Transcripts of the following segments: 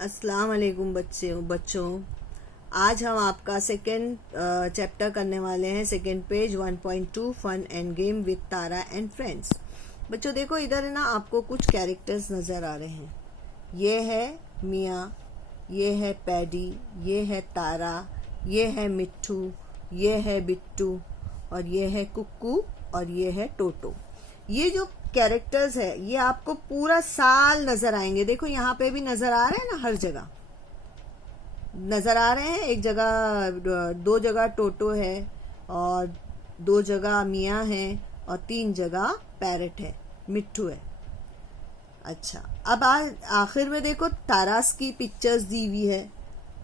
अस्सलाम वालेकुम बच्चों। आज हम आपका सेकेंड चैप्टर करने वाले हैं। Second page 1.2 fun and game with Tara and friends. बच्चों देखो, इधर है ना, आपको कुछ कैरेक्टर्स नज़र आ रहे हैं। ये है मियाँ, ये है पैडी, ये है तारा, ये है मिट्ठू, ये है बिट्टू, और ये है कुक्कू, और ये है टोटो। ये जो कैरेक्टर्स है ये आपको पूरा साल नजर आएंगे। देखो यहाँ पे भी नजर आ रहे हैं ना, हर जगह नजर आ रहे हैं। एक जगह, दो जगह टोटो है, और दो जगह मियाँ है, और तीन जगह पैरट है, मिट्ठू है। अच्छा, अब आखिर में देखो तारास की पिक्चर्स दी हुई है।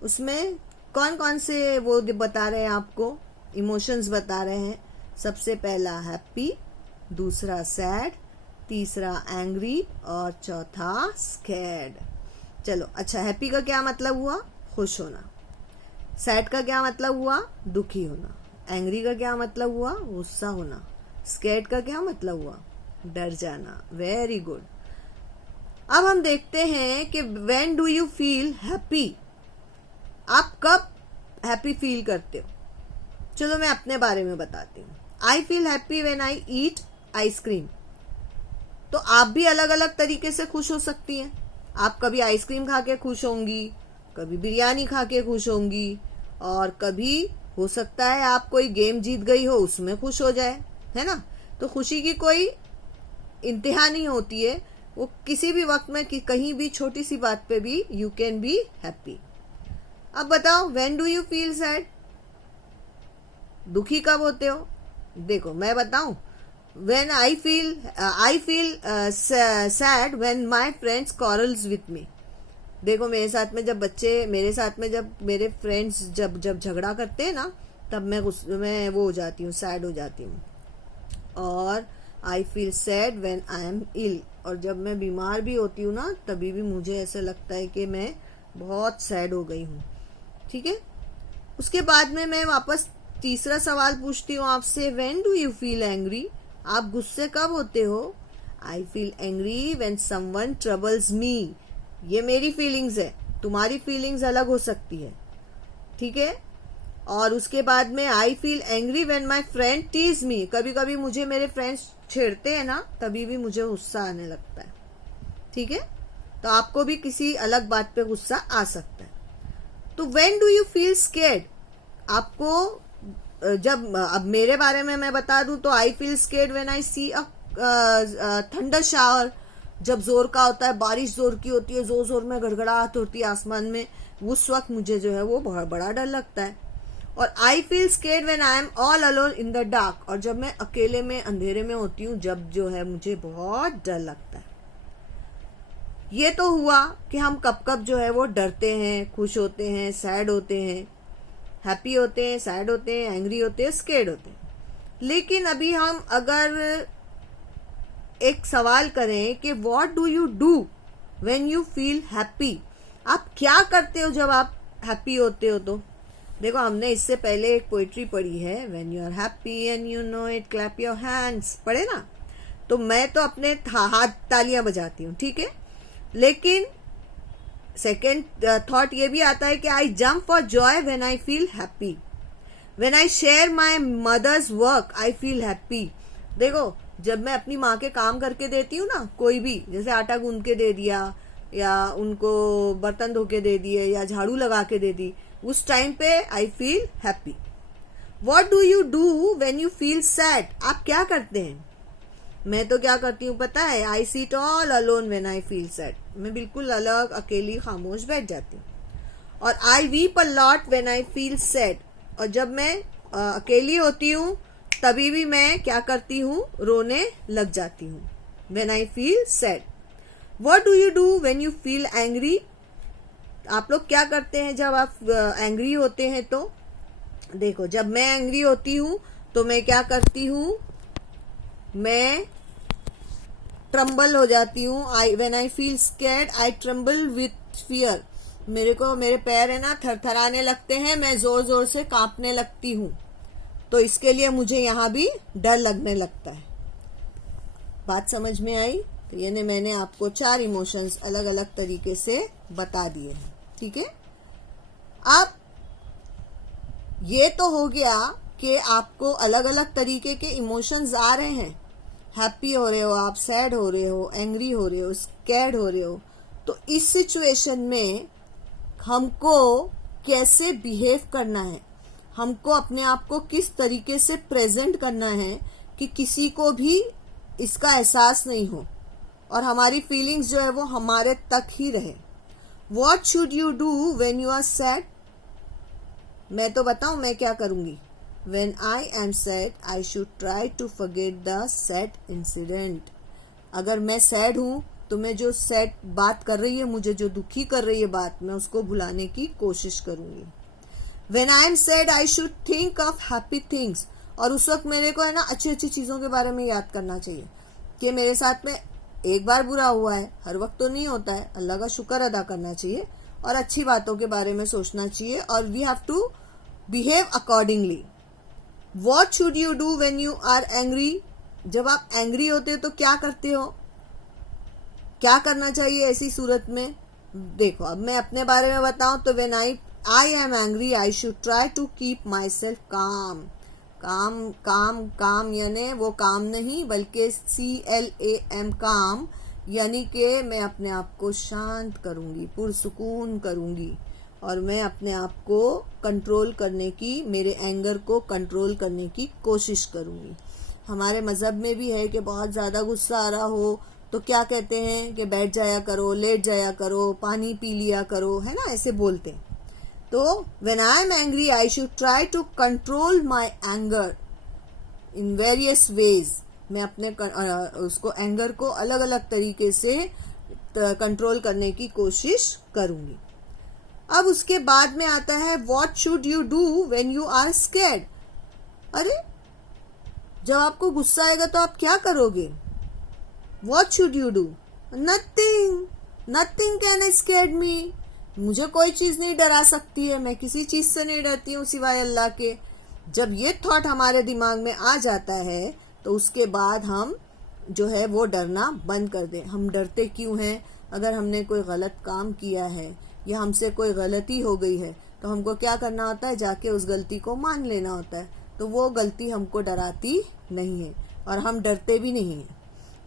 उसमें कौन कौन से वो बता रहे हैं, आपको इमोशंस बता रहे हैं। सबसे पहला हैप्पी, दूसरा सैड, तीसरा एंग्री, और चौथा स्कैर्ड। चलो अच्छा, हैप्पी का क्या मतलब हुआ? खुश होना। सैड का क्या मतलब हुआ? दुखी होना। एंग्री का क्या मतलब हुआ? गुस्सा होना। स्कैर्ड का क्या मतलब हुआ? डर जाना। Very good. अब हम देखते हैं कि when do you feel happy, आप कब हैप्पी फील करते हो। चलो मैं अपने बारे में बताती हूँ। आई feel happy when I eat ice cream. तो आप भी अलग अलग तरीके से खुश हो सकती हैं। आप कभी आइसक्रीम खा के खुश होंगी, कभी बिरयानी खा के खुश होंगी, और कभी हो सकता है आप कोई गेम जीत गई हो उसमें खुश हो जाए, है ना। तो खुशी की कोई इंतहा नहीं होती है। वो किसी भी वक्त में कहीं भी छोटी सी बात पे भी यू कैन बी हैप्पी। अब बताओ, when do you feel sad, दुखी कब होते हो? देखो मैं बताऊं, when I feel sad when my friends quarrels with me। देखो मेरे साथ में जब मेरे फ्रेंड्स जब झगड़ा करते हैं ना, तब मैं वो हो जाती हूँ, सैड हो जाती हूँ। और I feel sad when I am ill। और जब मैं बीमार भी होती हूँ ना, तभी भी मुझे ऐसा लगता है कि मैं बहुत सैड हो गई हूँ। ठीक है। उसके बाद में मैं वापस तीसरा सवाल पूछती हूँ आपसे, when do you feel angry, आप गुस्से कब होते हो? I feel angry when someone troubles me. ये मेरी फीलिंग्स है, तुम्हारी फीलिंग्स अलग हो सकती है, ठीक है। और उसके बाद में I feel angry when my friend tease me. कभी कभी मुझे मेरे फ्रेंड्स छेड़ते हैं ना, तभी भी मुझे गुस्सा आने लगता है, ठीक है। तो आपको भी किसी अलग बात पे गुस्सा आ सकता है। तो when do you feel scared, आपको जब, अब मेरे बारे में मैं बता दूं तो I feel scared when I see a thunder shower. जब जोर का होता है, बारिश जोर की होती है, जोर जोर में गड़गड़ाहट होती है आसमान में, उस वक्त मुझे जो है वो बहुत बड़ा डर लगता है। और आई feel scared when I am all alone in the dark, और जब मैं अकेले में अंधेरे में होती हूँ, जब जो है मुझे बहुत डर लगता है। ये तो हुआ कि हम कब कब जो है वो डरते हैं, खुश होते हैं, सैड होते हैं, हैप्पी होते हैं, सैड होते हैं, एंग्री होते हैं, स्केर्ड होते हैं। लेकिन अभी हम अगर एक सवाल करें कि what do you do when you feel happy, आप क्या करते हो जब आप हैप्पी होते हो? तो देखो, हमने इससे पहले एक पोइट्री पढ़ी है, when you are happy and you know it clap your hands, पढ़े ना। तो मैं तो अपने हाथ तालियां बजाती हूँ, ठीक है। लेकिन सेकेंड थॉट ये भी आता है कि I jump for joy when I feel happy. When I share my mother's work I feel happy. देखो, जब मैं अपनी माँ के काम करके देती हूँ ना, कोई भी, जैसे आटा गूंद के दे दिया, या उनको बर्तन धो के दे दिए, या झाड़ू लगा के दे दी, उस टाइम पे आई feel happy. What do you do when you feel sad, आप क्या करते हैं? मैं तो क्या करती हूँ पता है? I sit all alone when I feel sad. मैं बिल्कुल अलग, अकेली, खामोश बैठ जाती हूँ। और I weep a lot when I feel sad, और जब मैं अकेली होती हूँ तभी भी मैं क्या करती हूँ? रोने लग जाती हूँ, when I feel sad. What do you do when you feel angry, आप लोग क्या करते हैं जब आप एंग्री होते हैं? तो देखो, जब मैं एंग्री होती हूँ तो मैं क्या करती हूँ? मैं ट्रम्बल हो जाती हूँ। When I feel scared I tremble with fear. मेरे पैर है ना थरथराने लगते हैं, मैं जोर जोर से कांपने लगती हूँ। तो इसके लिए मुझे यहाँ भी डर लगने लगता है। बात समझ में आई? तो यानी मैंने आपको 4 इमोशंस अलग अलग तरीके से बता दिए हैं, ठीक है। अब ये तो हो गया कि आपको अलग अलग तरीके के इमोशंस आ रहे हैं, हैप्पी हो रहे हो आप, सैड हो रहे हो, एंग्री हो रहे हो, स्कैर्ड हो रहे हो। तो इस सिचुएशन में हमको कैसे बिहेव करना है, हमको अपने आप को किस तरीके से प्रेजेंट करना है कि किसी को भी इसका एहसास नहीं हो और हमारी फीलिंग्स जो है वो हमारे तक ही रहे। What should you do when you are sad? मैं तो बताऊं मैं क्या करूंगी। When I am sad I should try to forget the sad incident. अगर मैं सैड हूं तो मैं जो सैड बात कर रही है, मुझे जो दुखी कर रही है बात, मैं उसको भुलाने की कोशिश करूंगी। When I am sad I should think of happy things. और उस वक्त मेरे को है ना अच्छी अच्छी चीज़ों के बारे में याद करना चाहिए कि मेरे साथ में एक बार बुरा हुआ है, हर वक्त तो नहीं होता है, अल्लाह का शुक्र अदा करना चाहिए और अच्छी बातों के बारे में सोचना चाहिए और we have to behave accordingly. What should you do when you are angry? जब आप एंग्री होते हो तो क्या करते हो, क्या करना चाहिए ऐसी सूरत में? देखो अब मैं अपने बारे में बताऊं तो when I am angry I should try to keep my self calm. Calm calm काम यानी वो काम नहीं बल्कि CLAM काम, यानी कि मैं अपने आप को शांत करूंगी, पुरसुकून करूंगी और मैं अपने आप को कंट्रोल करने की, मेरे एंगर को कंट्रोल करने की कोशिश करूंगी। हमारे मज़हब में भी है कि बहुत ज़्यादा गुस्सा आ रहा हो तो क्या कहते हैं कि बैठ जाया करो, लेट जाया करो, पानी पी लिया करो, है ना, ऐसे बोलते हैं। तो when I am angry I should try to control my anger in various ways. मैं अपने उसको एंगर को अलग अलग तरीके से कंट्रोल करने की कोशिश करूंगी। अब उसके बाद में आता है what should you do when you are scared. अरे जब आपको गुस्सा आएगा तो आप क्या करोगे? What should you do? Nothing, nothing can scare me. मुझे कोई चीज़ नहीं डरा सकती है, मैं किसी चीज़ से नहीं डरती हूँ सिवाय अल्लाह के। जब ये थॉट हमारे दिमाग में आ जाता है तो उसके बाद हम जो है वो डरना बंद कर दें। हम डरते क्यों हैं? अगर हमने कोई गलत काम किया है या हमसे कोई गलती हो गई है तो हमको क्या करना होता है? जाके उस गलती को मान लेना होता है। तो वो गलती हमको डराती नहीं है और हम डरते भी नहीं हैं।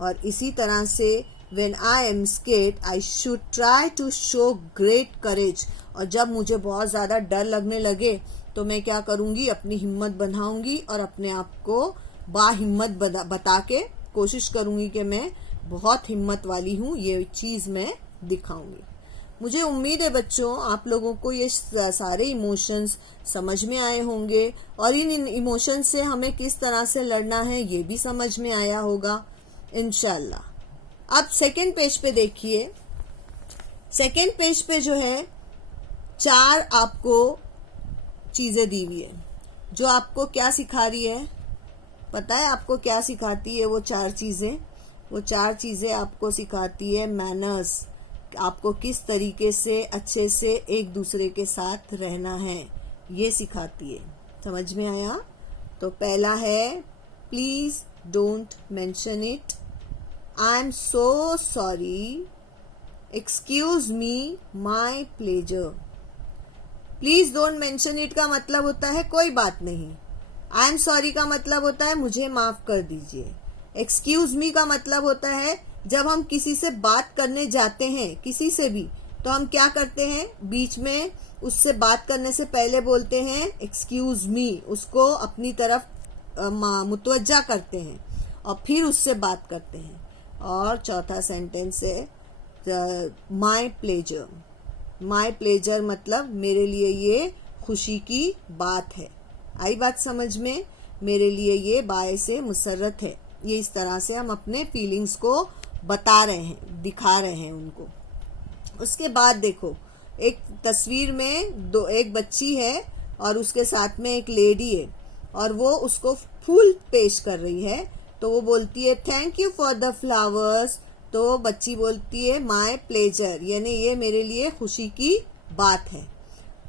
और इसी तरह से When I am scared, I should try to show great courage। और जब मुझे बहुत ज़्यादा डर लगने लगे तो मैं क्या करूँगी? अपनी हिम्मत बढ़ाऊँगी और अपने आप को बाहिम्मत बता के कोशिश करूँगी कि मैं बहुत हिम्मत वाली हूँ, ये चीज़ मैं दिखाऊँगी। मुझे उम्मीद है बच्चों आप लोगों को ये सारे इमोशंस समझ में आए होंगे और इन इमोशंस से हमें किस तरह से लड़ना है ये भी समझ में आया होगा इंशाल्लाह। अब सेकेंड पेज पे देखिए। सेकेंड पेज पे जो है 4 आपको चीज़ें दी हुई है जो आपको क्या सिखा रही है? पता है आपको क्या सिखाती है वो 4 चीज़ें? वो 4 चीज़ें आपको सिखाती है मैनर्स, आपको किस तरीके से अच्छे से एक दूसरे के साथ रहना है, ये सिखाती है। समझ में आया? तो पहला है please don't mention it, I am so sorry, excuse me, my pleasure. Please don't mention it का मतलब होता है कोई बात नहीं। आई एम सॉरी का मतलब होता है मुझे माफ कर दीजिए। एक्सक्यूज मी का मतलब होता है जब हम किसी से बात करने जाते हैं, किसी से भी, तो हम क्या करते हैं? बीच में उससे बात करने से पहले बोलते हैं एक्सक्यूज मी, उसको अपनी तरफ मुतवज्जा करते हैं और फिर उससे बात करते हैं। और चौथा सेंटेंस है माई प्लेजर। माई प्लेजर मतलब मेरे लिए ये खुशी की बात है। आई बात समझ में? मेरे लिए ये बायस मुसर्रत है। ये इस तरह से हम अपने फीलिंग्स को बता रहे हैं, दिखा रहे हैं उनको। उसके बाद देखो एक तस्वीर में एक बच्ची है और उसके साथ में एक लेडी है और वो उसको फूल पेश कर रही है। तो वो बोलती है thank you for the flowers. तो बच्ची बोलती है माई प्लेजर, यानी ये मेरे लिए खुशी की बात है।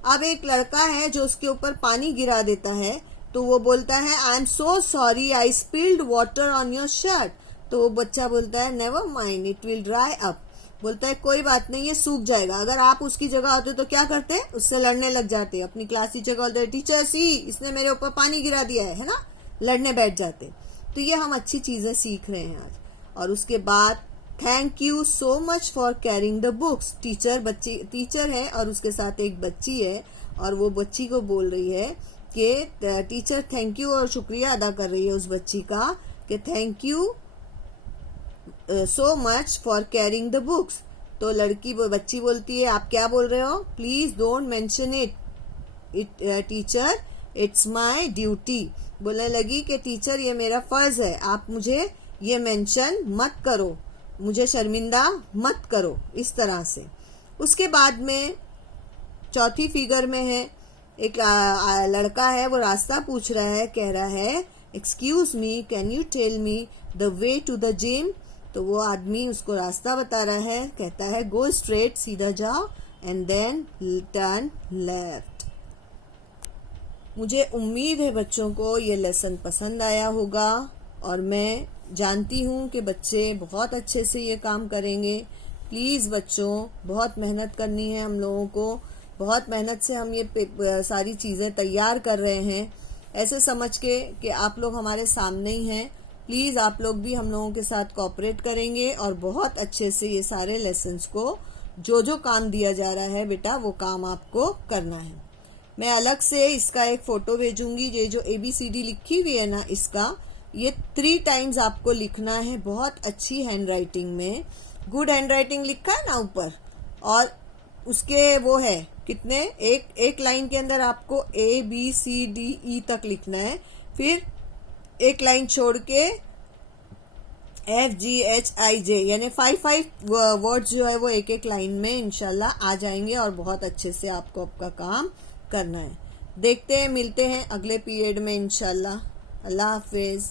अब एक लड़का है जो उसके ऊपर पानी गिरा देता है तो वो बोलता है I am so sorry I spilled water on your shirt. तो वो बच्चा बोलता है never mind it will dry up, बोलता है कोई बात नहीं ये सूख जाएगा। अगर आप उसकी जगह होते तो क्या करते, उससे लड़ने लग जाते, अपनी क्लास टीचर को बोलते टीचर सी इसने मेरे ऊपर पानी गिरा दिया है ना, लड़ने बैठ जाते। तो ये हम अच्छी चीजें सीख रहे हैं आज। और उसके बाद thank you so much for carrying the books. Teacher है और उसके साथ एक बच्ची है, और वो बच्ची को बोल रही है कि टीचर थैंक यू और शुक्रिया अदा कर रही है उस बच्ची का कि thank you so much for carrying the books. तो बच्ची बोलती है आप क्या बोल रहे हो, please don't mention it teacher it's my duty. बोलने लगी कि टीचर ये मेरा फर्ज है, आप मुझे ये मेंशन मत करो, मुझे शर्मिंदा मत करो, इस तरह से। उसके बाद में चौथी फिगर में है एक लड़का है, वो रास्ता पूछ रहा है, कह रहा है excuse me can you tell me the way to the gym. तो वो आदमी उसको रास्ता बता रहा है, कहता है गो स्ट्रेट, सीधा जाओ, एंड देन टर्न लेफ्ट। मुझे उम्मीद है बच्चों को ये लेसन पसंद आया होगा, और मैं जानती हूँ कि बच्चे बहुत अच्छे से ये काम करेंगे। प्लीज़ बच्चों, बहुत मेहनत करनी है हम लोगों को, बहुत मेहनत से हम ये सारी चीज़ें तैयार कर रहे हैं, ऐसे समझ के कि आप लोग हमारे सामने ही हैं। प्लीज़ आप लोग भी हम लोगों के साथ कोऑपरेट करेंगे और बहुत अच्छे से ये सारे लेसन्स को जो जो काम दिया जा रहा है बेटा वो काम आपको करना है। मैं अलग से इसका एक फ़ोटो भेजूंगी। ये जो ABCD लिखी हुई है ना, इसका ये 3 टाइम्स आपको लिखना है, बहुत अच्छी हैंड राइटिंग में, गुड हैंड राइटिंग लिखा है ना ऊपर, और उसके वो है कितने, एक लाइन के अंदर आपको ABCDE तक लिखना है, फिर एक लाइन छोड़ के FGHIJ, यानी 5 वर्ड्स जो है वो एक लाइन में इंशाल्लाह आ जाएंगे, और बहुत अच्छे से आपको आपका काम करना है। देखते हैं, मिलते हैं अगले पीरियड में इंशाल्लाह। अल्लाह हाफिज़।